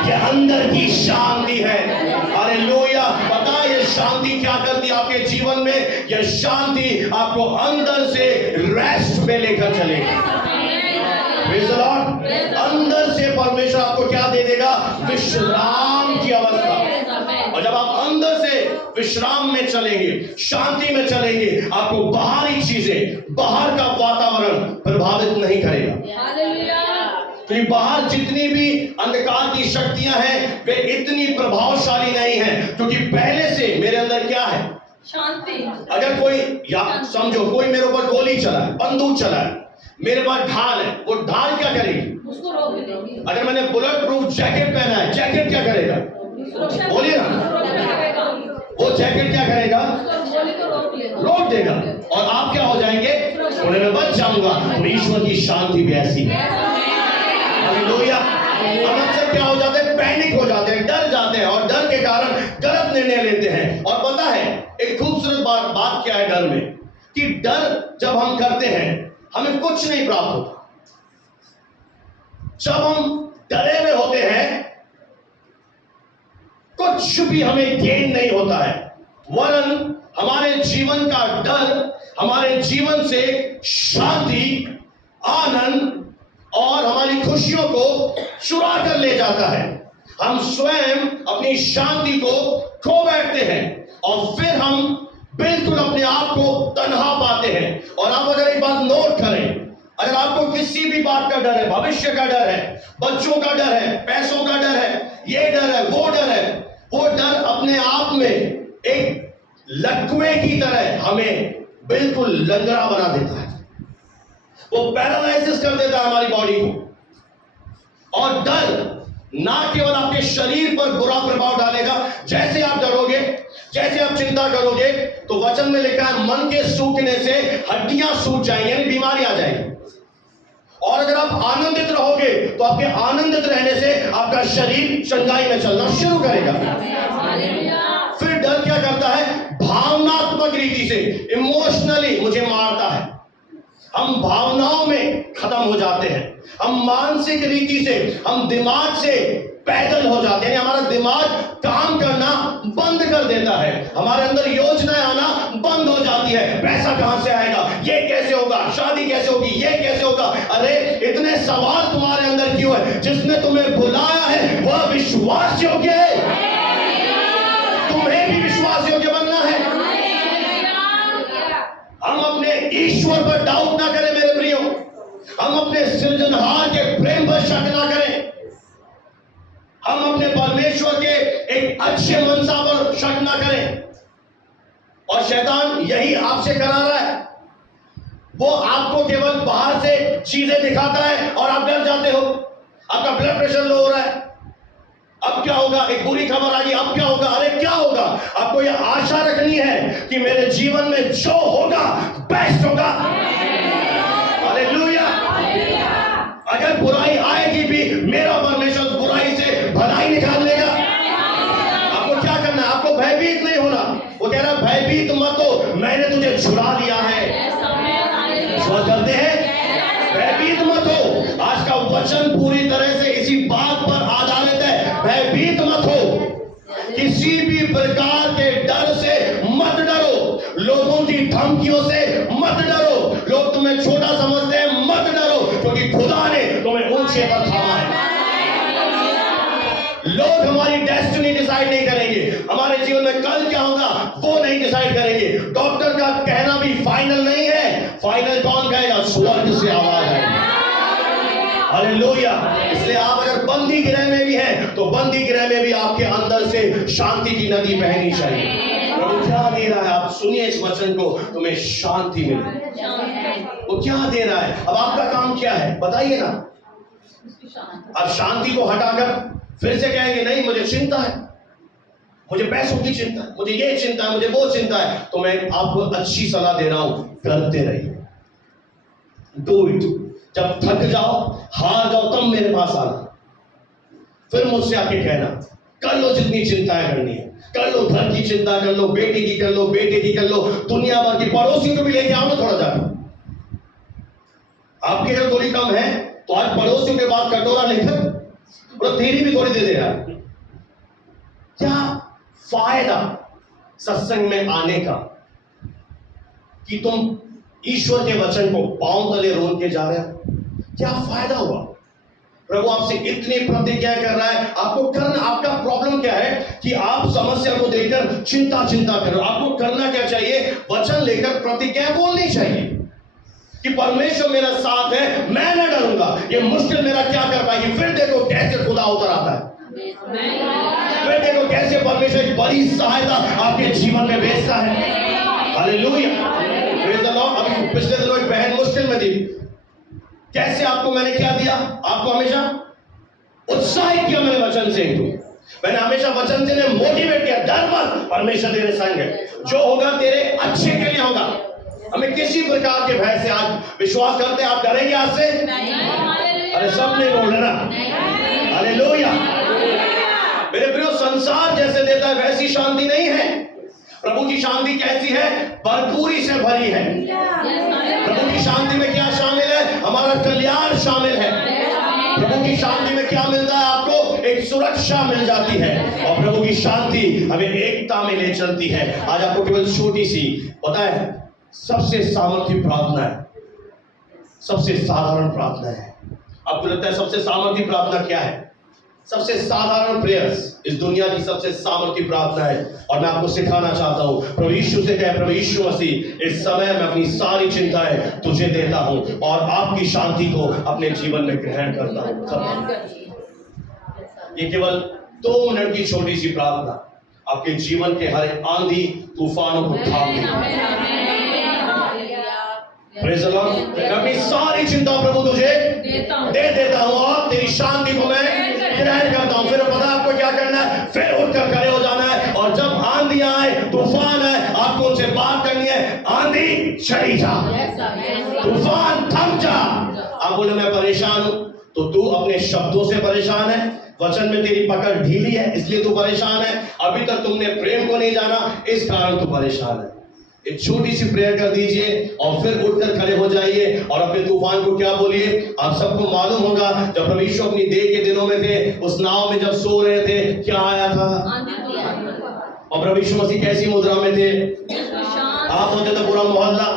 ये अंदर की शांति है। हालेलुया। पता है ये शांति क्या करती है आपके जीवन में? यह शांति आपको अंदर से रेस्ट में लेकर चलेगी। Praise the Lord। अंदर से परमेश्वर आपको क्या दे देगा? विश्राम की अवस्था। और जब आप अंदर से विश्राम में चलेंगे, शांति में चलेंगे, आपको बाहरी चीजें, बाहर का वातावरण प्रभावित नहीं करेगा। क्योंकि बाहर जितनी भी अंधकार की शक्तियां हैं वे इतनी प्रभावशाली नहीं हैं, क्योंकि पहले से मेरे अंदर क्या है? शांति। अगर कोई, या समझो कोई मेरे ऊपर गोली चलाए, बंदूक चलाए, मेरे पास ढाल है, वो ढाल क्या करेगी? उसको रोक देगी। अगर मैंने बुलेट प्रूफ जैकेट पहना है, जैकेट क्या करेगा? बोलिए ना, वो जैकेट क्या करेगा? रोक देगा। और आप क्या हो जाएंगे? बोले मैं बच जाऊंगा। तो ईश्वर की शांति भी ऐसी है। हालेलुया। हम अक्सर क्या हो जाते हैं? पैनिक हो जाते हैं, डर जाते हैं, और डर के कारण गलत निर्णय लेते हैं। और पता है एक खूबसूरत बात क्या है डर में? कि डर जब हम करते हैं हमें कुछ नहीं प्राप्त होता। जब हम डरे हुए होते हैं कुछ भी हमें गेन नहीं होता है, वरन हमारे जीवन का डर हमारे जीवन से शांति, आनंद और हमारी खुशियों को चुरा कर ले जाता है। हम स्वयं अपनी शांति को खो बैठते हैं और फिर हम बिल्कुल अपने आप को तन्हा पाते हैं। और आप अगर एक बात नोट करें, अगर आपको किसी भी बात का डर है, भविष्य का डर है, बच्चों का डर है, पैसों का डर है, ये डर है, वो डर है, वो डर अपने आप में एक लकवे की तरह हमें बिल्कुल लंगड़ा बना देता है। वो पैरालाइसिस कर देता है हमारी बॉडी को। और डर ना केवल आपके शरीर पर बुरा प्रभाव डालेगा, जैसे आप डरोगे, जैसे आप चिंता करोगे, तो वचन में लिखा है मन के सूखने से हड्डियां सूख जाएंगी, यानी बीमारी आ जाएगी। और अगर आप आनंदित रहोगे तो आपके आनंदित रहने से आपका शरीर चंगाई में चलना शुरू करेगा। फिर डर क्या करता है? भावनात्मक रीति से, इमोशनली मुझे मारता है। हम भावनाओं में खत्म हो जाते हैं, हम मानसिक रीति से, हम दिमाग से पैदल हो जाते हैं। हमारा दिमाग काम करना बंद कर देता है, हमारे अंदर योजनाएं आना बंद हो जाती है। पैसा कहां से आएगा, ये कैसे होगा, शादी कैसे होगी, ये कैसे होगा। अरे इतने सवाल तुम्हारे अंदर क्यों है? जिसने तुम्हें बुलाया है वह विश्वास योग्य है। तुम्हें भी विश्वास योग्य बनना है। हम अपने ईश्वर पर डाउट ना करें मेरे प्रियो, हम अपने सृजनहार के प्रेम पर शक ना करें, हम अपने परमेश्वर के एक अच्छे मनसा पर शक ना करें। और शैतान यही आपसे करा रहा है। वो आपको केवल बाहर से चीजें दिखाता है और आप डर जाते हो। आपका ब्लड प्रेशर लो हो रहा है, अब क्या होगा? एक बुरी खबर आ गई, अब क्या होगा? अरे क्या होगा? आपको यह आशा रखनी है कि मेरे जीवन में जो होगा बेस्ट होगा। हालेलुया। अगर बुराई आएगी भी, मेरा परमेश्वर बुराई से भलाई निकाल लेगा। आपको क्या करना है? आपको भयभीत नहीं होना। वो कह रहा है भयभीत मत हो, मैंने तुझे छुड़ा लिया है। विश्वास करते हैं? भयभीत मत हो। आज का वचन पूरी तरह से इसी बात पर आधारित है। भयभीत मत हो, किसी भी प्रकार के डर से मत डरो, लोगों की धमकियों से मत डरो, लोग तुम्हें छोटा समझते हैं मत डरो, क्योंकि खुदा ने तुम्हें ऊंचे पर थामा है। लोग हमारी डेस्टिनी डिसाइड नहीं करेंगे, हमारे जीवन में कल क्या होगा वो नहीं डिसाइड करेंगे। डॉक्टर का कहना भी फाइनल नहीं है, फाइनल कौन कहेगा? स्वर्ग से आवाज आएगी। हालेलुया। इसलिए आप अगर बंदी गृह में भी हैं तो बंदी गृह में भी आपके अंदर से शांति की नदी बहनी चाहिए। प्रभु क्या दे रहा है? आप सुनिए इस वचन को, तुम्हें शांति मिले। वो क्या दे रहा है? अब आपका काम क्या है बताइए ना। अब शांति को हटाकर फिर से कहेंगे नहीं मुझे चिंता है, मुझे पैसों की चिंता है, मुझे ये चिंता है, मुझे वो चिंता है। तो मैं आपको अच्छी सलाह दे रहा हूं, करते रहिए, डू इट। जब थक जाओ, हार जाओ, तब मेरे पास आना, फिर मुझसे आके कहना। कर लो जितनी चिंताएं करनी है, कर लो, घर की चिंता कर लो, बेटी की कर लो, बेटे की कर लो, दुनिया भर की, पड़ोसी को भी लेके आओ ना थोड़ा जाकर। आपके अगर थोड़ी कम है तो आज पड़ोसियों के बाद कटोरा लेकर और तेरी भी थोड़ी दे दे यार। क्या फायदा? सत्संग में आने का कि तुम ईश्वर के वचन को पांव तले रोल के जा रहे हो, क्या फायदा हुआ? प्रभु आपसे इतनी प्रतिज्ञा कर रहा है, आपको करना, आपका प्रॉब्लम क्या है कि आप समस्या को देखकर चिंता कर रहे हो। आपको करना क्या चाहिए? वचन लेकर प्रतिज्ञा बोलनी चाहिए कि परमेश्वर मेरा साथ है, मैं न डरूंगा, ये मुश्किल मेरा क्या कर पाएगी। फिर देखो कैसे खुदा उतर आता है, फिर देखो कैसे परमेश्वर एक बड़ी सहायता आपके जीवन में भेजता है। Hallelujah, praise the Lord. अभी पिछले दिनों एक बहन मुश्किल में थी, कैसे आपको मैंने क्या दिया? आपको हमेशा उत्साहित किया मैंने वचन से। मैंने हमेशा वचन से मोटिवेट किया, डर मत, परमेश्वर तेरे संग है, जो होगा तेरे अच्छे के लिए होगा। हमें किसी प्रकार के भय से आज विश्वास करते हैं, आप डरेंगे आज से? अरे सब नहीं बोल रहे ना, हालेलुया। मेरे प्रियो, संसार जैसे देता है वैसी शांति नहीं है। प्रभु की शांति कैसी है? भरपूरी से भरी है। प्रभु की शांति में क्या शामिल है? हमारा कल्याण शामिल है। प्रभु की शांति में क्या मिलता है आपको? एक सुरक्षा मिल जाती है, और प्रभु की शांति हमें एकता में ले चलती है। आज आपको केवल छोटी सी पता है, सबसे सामर्थ्य प्रार्थना है, सबसे साधारण प्रार्थना है। आपको लगता है सबसे सामर्थ्य प्रार्थना क्या है? सबसे साधारण प्रेयर्स इस दुनिया की सबसे सामर्थ्य प्रार्थना है। और मैं आपको सिखाना चाहता हूं, प्रभु यीशु से कहे, प्रभु यीशु मसीह, इस समय मैं अपनी सारी चिंताएं तुझे देता हूं और आपकी शांति को अपने जीवन में ग्रहण करता हूं। ये केवल 2 मिनट की छोटी सी प्रार्थना आपके जीवन के हर आंधी तूफानों को थाम देगी। Praise the Lord. मैं अपनी सारी चिंता प्रभु तुझे दे देता हूं और तेरी शांति को मैं ग्रहण करता हूं। फिर पता है आपको क्या करना है? फिर उठकर खड़े हो जाना है, और जब आंधियां आए, तूफान है, आपको उनसे बात करनी है, आंधी चली जा, तूफान थम जा। आप बोले मैं परेशान हूं, तो तू अपने शब्दों से परेशान है, वचन में तेरी पकड़ ढीली है इसलिए तू परेशान है, अभी तक तुमने प्रेम को नहीं जाना इस कारण तू परेशान है। एक छोटी सी प्रेयर कर दीजिए और फिर उठकर खड़े हो जाइए और अपने तूफान को क्या बोलिए। आप सबको मालूम होगा, जब प्रभु यीशु अपनी देह के दिनों में थे, उस नाव में जब सो रहे थे, क्या आया था? और प्रभु यीशु मसीह कैसी मुद्रा में थे? आप होते तो पूरा मोहल्ला।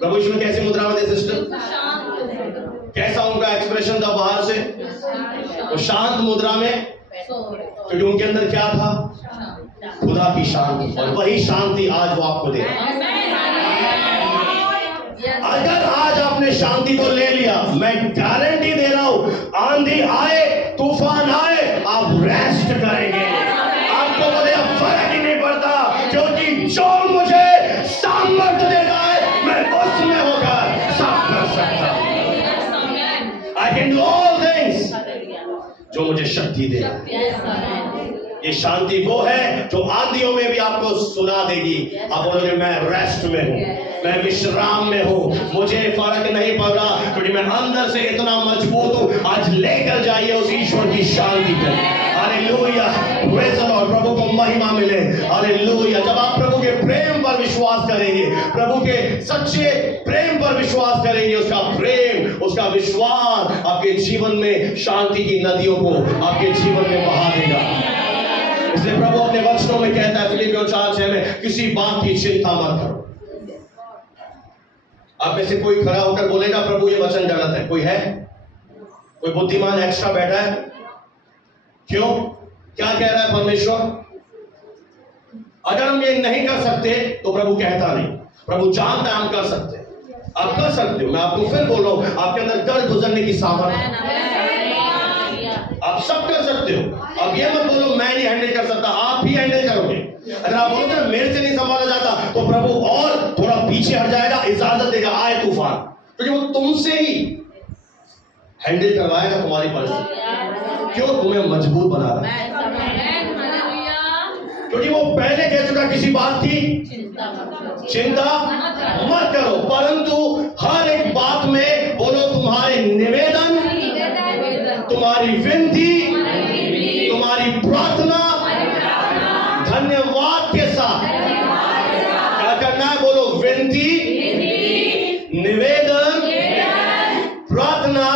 प्रभु यीशु कैसी मुद्रा में थे सिस्टर? कैसा उनका एक्सप्रेशन था बाहर से? वो शांत मुद्रा में, क्योंकि उनके अंदर क्या था? खुदा की शांति, और वही शांति आज वो आपको दे। अगर आज आपने शांति को ले लिया, मैं गारंटी दे रहा हूं, आंधी आए, तूफान आए, आप रेस्ट करेंगे। आपको बोले फर्क ही नहीं पड़ता, क्योंकि जो मुझे सामर्थ्य देता है, मैं उसमें होकर सब कर सकता हूं। I can do all things, जो मुझे शक्ति देगा। ये शांति वो है जो आंधियों में भी आपको सुना देगी। आप बोलोगे मैं रेस्ट में हूँ, मैं विश्राम में हूँ, मुझे फर्क नहीं पड़ रहा, क्योंकि मैं अंदर से इतना मजबूत हूँ। आज लेकर जाइए उस ईश्वर की शांति को। Hallelujah, praise the lord. प्रभु को महिमा मिले। हालेलुया। जब आप प्रभु के प्रेम पर विश्वास करेंगे, प्रभु के सच्चे प्रेम पर विश्वास करेंगे, उसका प्रेम, उसका विश्वास आपके जीवन में शांति की नदियों को आपके जीवन में बहा देगा। इसलिए प्रभु अपने वचनों में कहता है, फिलिप्पियों 4:6 में, किसी बात की चिंता मत करो। आप में से कोई खड़ा होकर बोलेगा प्रभु ये वचन गलत है? कोई है? कोई बुद्धिमान एक्स्ट्रा बैठा है? क्यों? क्या कह रहा है परमेश्वर? अगर हम ये नहीं कर सकते तो प्रभु कहता नहीं, प्रभु जानता है हम कर सकते हैं। आप कर सकते हो। मैं आपको फिर बोल रहा हूं, आपके अंदर कर गुजरने की सामर्थ्य है, आप सब कर सकते हो। अब ये मत बोलो मैं नहीं हैंडल कर सकता, आप ही हैंडल करोगे। अगर आप बोलोगे मेरे से नहीं संभाला जाता, तो प्रभु और थोड़ा पीछे हट जाएगा, इजाजत देगा आए तूफान, क्योंकि वो तुमसे ही हैंडल करवाएगा तुम्हारी परिस्थिति। क्यों? तुम्हें मजबूत बना रहा है, क्योंकि वो पहले कह चुका किसी बात की चिंता मत करो, परंतु हर एक बात में बोलो तुम्हारे निवेदन, तुम्हारी विनती, तुम्हारी प्रार्थना धन्यवाद के साथ क्या करना है? बोलो विनती, निवेदन, प्रार्थना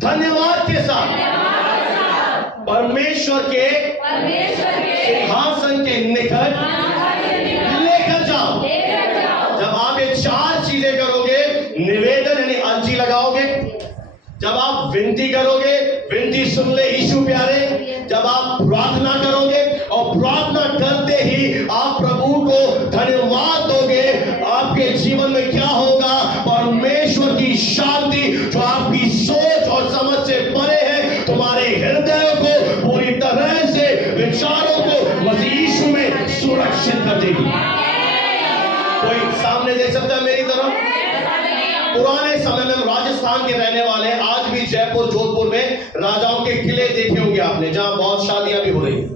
धन्यवाद के साथ। परमेश्वर के सिंहासन के निकट लेकर जाओ। जब आप ये 4 चीजें करोगे, निवेदन यानी अर्जी लगाओगे, जब आप विनती करोगे, विनती सुन ले यीशु प्यारे, जब आप प्रार्थना करोगे और प्रार्थना करते ही आप प्रभु को धन्यवाद दोगे, आपके जीवन में क्या होगा? परमेश्वर की शांति जो आपकी सोच और समझ से परे है, तुम्हारे हृदय को पूरी तरह से, विचारों को मसीह यीशु में सुरक्षित कर देगी। कोई सामने देख सकता है मेरी तरफ? पुराने समय में, राजस्थान के रहने वाले, आज भी जयपुर जोधपुर में राजाओं के किले देखे होंगे आपने, जहां बहुत शादियां भी हो रही हैं।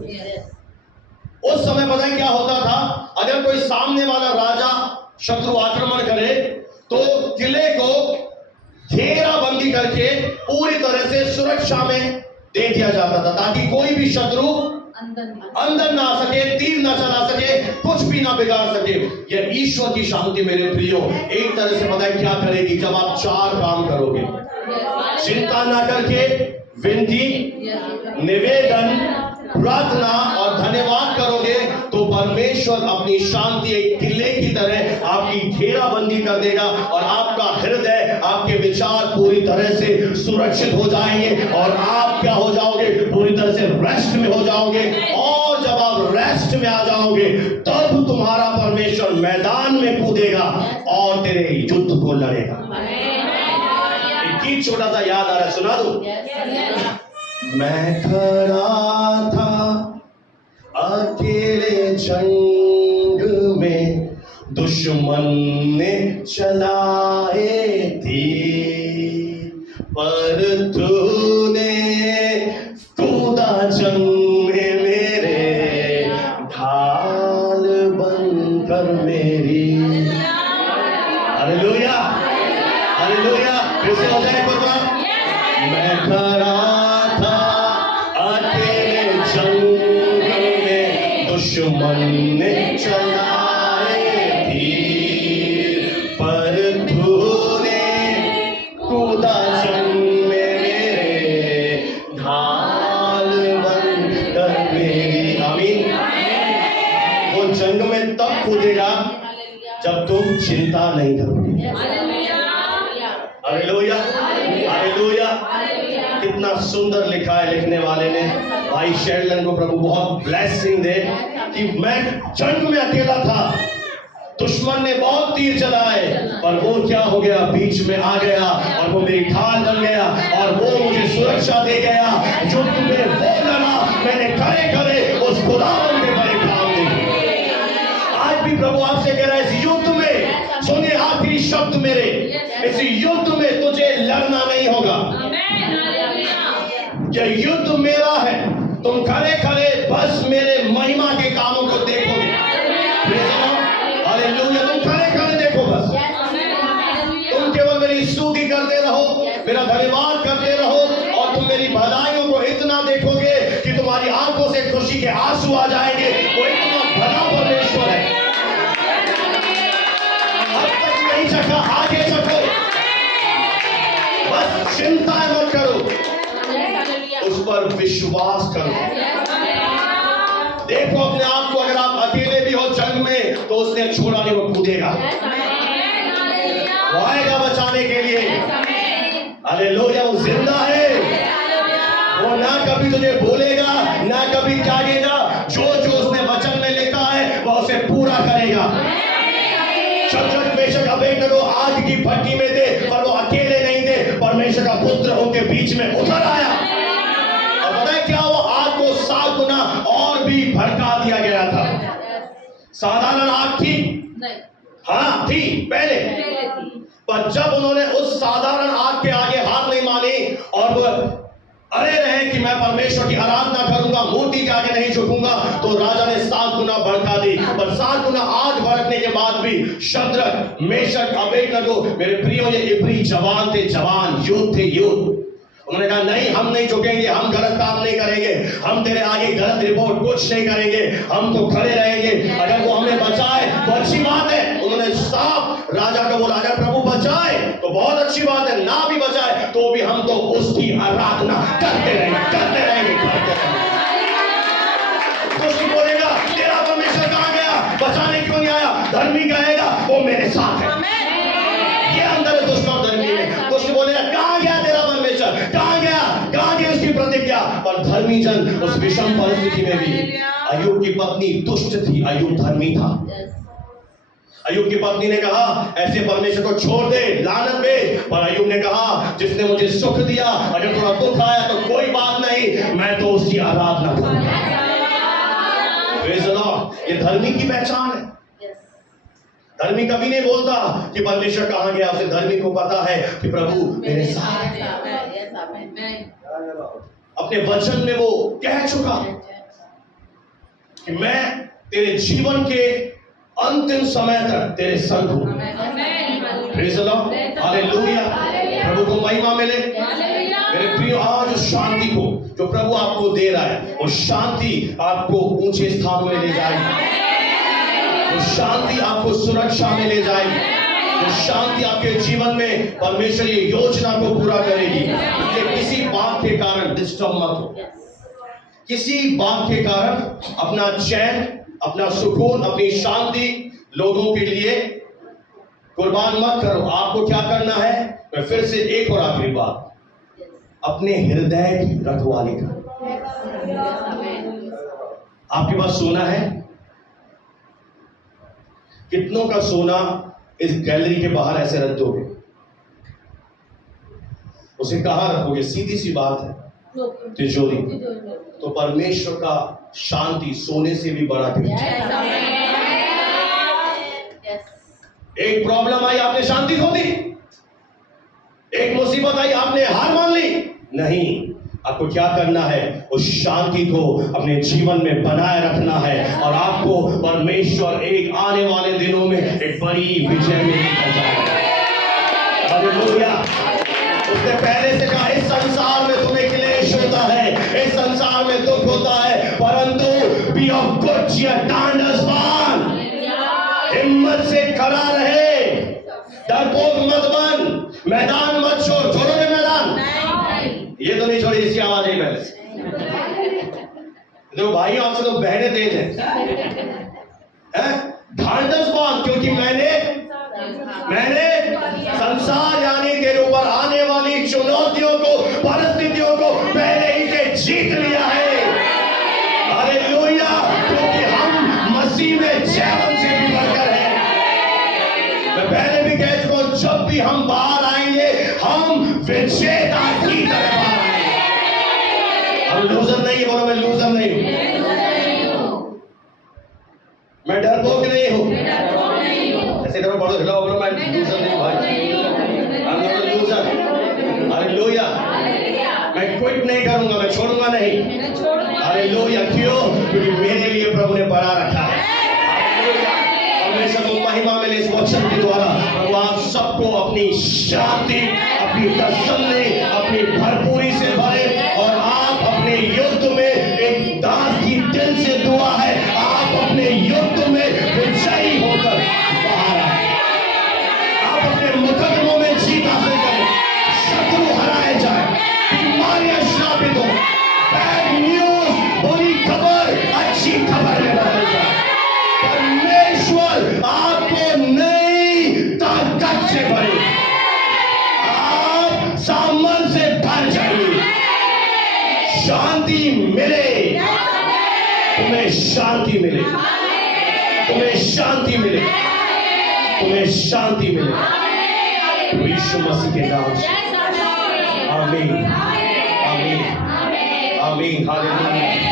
उस समय पता है क्या होता था? अगर कोई सामने वाला राजा शत्रु आक्रमण करे तो किले को घेराबंदी करके पूरी तरह से सुरक्षा में दे दिया जाता था, ताकि कोई भी शत्रु अंदर ना आ सके, तीर ना चला सके, कुछ भी ना बिगाड़ सके। यह ईश्वर की शांति मेरे प्रियो एक तरह से पता है क्या करेगी? जब आप 4 काम करोगे, चिंता ना करके विनती, निवेदन, प्रार्थना और धन्यवाद करोगे, तो परमेश्वर अपनी शांति एक किले की तरह आपकी घेराबंदी कर देगा और आपका हृदय, आपके विचार पूरी तरह से सुरक्षित हो जाएंगे और आप क्या हो जाओगे? पूरी तरह से रेस्ट में हो जाओगे। और जब आप रेस्ट में आ जाओगे, तब तुम्हारा परमेश्वर मैदान में कूदेगा और तेरे युद्ध को लड़ेगा। एक गीत छोटा सा याद आ रहा है, सुना दूं? मैं खड़ा था अकेले जंग में, दुश्मन ने चलाए तीर, पर तूने कूदा जंग में मेरे, ढाल बनकर मेरी। Hallelujah, hallelujah. फिर से हो जाए कुर्बान। मैं खड़ा था अकेले जंग में, दुश्मन ने चलाए तीर, पर तूने कूदा जंग में मेरे, ढाल बनकर मेरी। आमीन। वो जंग में तब कूदेगा जब तुम चिंता नहीं करोगे। Hallelujah, hallelujah. कितना सुंदर लिखा है लिखने वाले ने, भाई शेरलन को प्रभु बहुत ब्लेसिंग दे, कि मैं जंग में अकेला था, दुश्मन ने बहुत तीर चलाए, पर वो क्या हो गया? बीच में आ गया और वो मेरी ढाल बन गया और वो मुझे सुरक्षा दे गया। जो तुम्हें वो लड़ा, मैंने खड़े खड़े उस खुदावन के बड़े काम देखे। आज भी प्रभु आपसे कह रहा है, इस युद्ध में, सुनिए आखिरी शब्द मेरे, इस युद्ध में तुझे लड़ना नहीं होगा। यह युद्ध मेरा है, तुम खड़े खड़े बस मेरे महिमा के कामों को देखोगे। हालेलुया। तुम खड़े खड़े देखो बस, तुम केवल मेरी स्तुति करते रहो, मेरा धन्यवाद करते रहो, और तुम मेरी भलाइयों को इतना देखोगे कि तुम्हारी आंखों से खुशी के आंसू आ जाएंगे। वो इतना भला परमेश्वर है, अब तक नहीं चखा, आगे चखो। बस चिंता मत करो, उस पर विश्वास करो। देखो अपने आप को, अगर आप अकेले भी हो जंग में, तो उसने छोड़ा नहीं, वो कूदेगा, वो आएगा बचाने के लिए। हालेलुया। वो जिंदा है, वो ना कभी तुझे भूलेगा, ना कभी त्यागेगा। जो जो उसने वचन में लिखा है वो उसे पूरा करेगा। शद्रक, मेशक, अबेदनगो आग की भट्टी में थे, पर वो अकेले नहीं थे, परमेश्वर का पुत्र उनके बीच में उतर आया। और पता है क्या? वो आग को 7 गुना और भी भड़का दिया गया था। साधारण आग थी? हाँ थी पहले, पर जब उन्होंने उस साधारण आग के आगे हाथ नहीं मानी और वो अरे रहे कि मैं परमेश्वर की आराधना करूंगा, मूर्ति के आगे नहीं झुकूंगा, तो राजा ने 7 गुना भड़का दी। पर 7 गुना आग भड़कने के बाद भी शद्रक, मेशक, अबेदनगो, मेरे प्रियो, ये इब्री जवान थे, जवान युद्ध थे, युद्ध। उन्होंने कहा नहीं, हम नहीं झुकेंगे, हम गलत काम नहीं करेंगे, हम तेरे आगे गलत रिपोर्ट कुछ नहीं करेंगे, हम तो खड़े रहेंगे। अगर वो हमें बचाए तो अच्छी बात है। उन्होंने साफ राजा को बोला, अगर प्रभु बचाए तो बहुत अच्छी बात है, ना भी बचाए तो भी हम तो उसकी आराधना करते रहेंगे, करते रहेंगे, करते रहेंगे। धर्मी कहेगा वो मेरे साथ है। ये अंदर है दुष्ट और धर्मी में। दुष्ट बोलेगा कहां गया तेरा परमेश्वर, कहां गया उसकी प्रतिज्ञा। और धर्मी जन उस विषम परिस्थिति में भी, अय्यूब की पत्नी दुष्ट थी, अय्यूब धर्मी था। अय्यूब की पत्नी ने कहा ऐसे परमेश्वर को छोड़ दे, लानत दे। पर अय्यूब ने कहा जिसने मुझे सुख दिया, अगर थोड़ा दुख आया तो कोई बात नहीं, मैं तो उसकी आराधना करूंगा। Praise the Lord. ये धर्मी की पहचान है। धर्मी कभी नहीं बोलता कि परमेश्वर कहां गया, उसे धर्मी को पता है कि प्रभु मेरे साथ है। अपने वचन में वो कह चुका कि मैं तेरे जीवन के अंतिम समय तक तेरे संग हूं। Praise the lord, hallelujah. प्रभु को महिमा मिले। मेरे प्रियो, आज उस शांति को जो प्रभु आपको दे रहा है, वो शांति आपको ऊंचे स्थानों में ले जाएगी, वो शांति आपको सुरक्षा में ले जाएगी, वो शांति आपके जीवन में परमेश्वर की योजना को पूरा करेगी। इसलिए किसी बात के कारण डिस्टर्ब मत हो, किसी बात के कारण अपना चैन, अपना सुकून, अपनी शांति लोगों के लिए कुर्बान मत करो। आपको क्या करना है, मैं फिर से एक और आखिरी बात, अपने हृदय की रखवाली करो। आपके पास सोना है? कितनों का सोना इस गैलरी के बाहर ऐसे रख दोगे? उसे कहां रखोगे? सीधी सी बात है, तिजोरी। तो परमेश्वर का शांति सोने से भी बड़ा गिफ्ट है। एक प्रॉब्लम आई, आपने शांति खो दी। एक मुसीबत आई, आपने हार मान ली। नहीं, आपको क्या करना है, उस शांति को अपने जीवन में बनाए रखना है, और आपको परमेश्वर एक आने वाले दिनों में एक बड़ी विजय में लेकर जाएगा। हालेलुया। उसने पहले से कहा इस संसार में तुम्हें क्लेश होता है, इस संसार में दुख होता है, परंतु बी ऑफ गुड चीयर, ढांढसवान, हिम्मत से खड़ा रहे, डरपोक मत बन, मैदान मत छोड़। छोड़ोगे मैदान? ये तो नहीं छोड़ी, इसकी आवाज है पहले से। देखो भाई, आपसे तो बहने तेज है। ढांढसवान, क्योंकि मैंने संसार यानी तेरे ऊपर आने वाली चुनौतियों को, परिस्थितियों को पहले ही से जीत लिया है। हालेलुया। क्योंकि हम मसीह में जीवन से भी बढ़कर हैं। मैं पहले भी कह चुका हूं, जब भी हम बाहर आएंगे हम विजेता की तरह बाहर आएंगे। हम लूजर नहीं। बोलो मैं लूजर नहीं हूं, मैं डरपोक नहीं हूं। ऐसे करो, बड़ो हिलाओ, बोलो मैं लूजर नहीं भाई, लूजर। हालेलुया। मैं क्विट नहीं करूंगा, मैं छोड़ूंगा नहीं। हालेलुया। क्यों? क्योंकि मेरे लिए प्रभु ने बड़ा रखा है। परमेश्वर को महिमा मिले इस वचन के द्वारा। प्रभु आप सबको अपनी शांति, अपनी तसल्ली, अपनी भरपूरी से भरे, और आप अपने युद्ध में, एक दास की दिल से दुआ है, आप अपने युद्ध में विजयी होकर बाहर आए। आप अपने मुकदमों में जीत हासिल करें, शत्रु हराए जाए, बीमारियां श्रापित हो, बैड न्यूज, बुरी खबर अच्छी खबर में बदल जाए। परमेश्वर आपको नई ताकत से भरे, आप सामर्थ से भर जाइए। शांति मिले, तुम्हें शांति मिले, तुम्हें शांति मिले, तुम्हें शांति मिले। यीशु मसीह के नाम से आमीन, आमीन, आमीन। हालेलुया।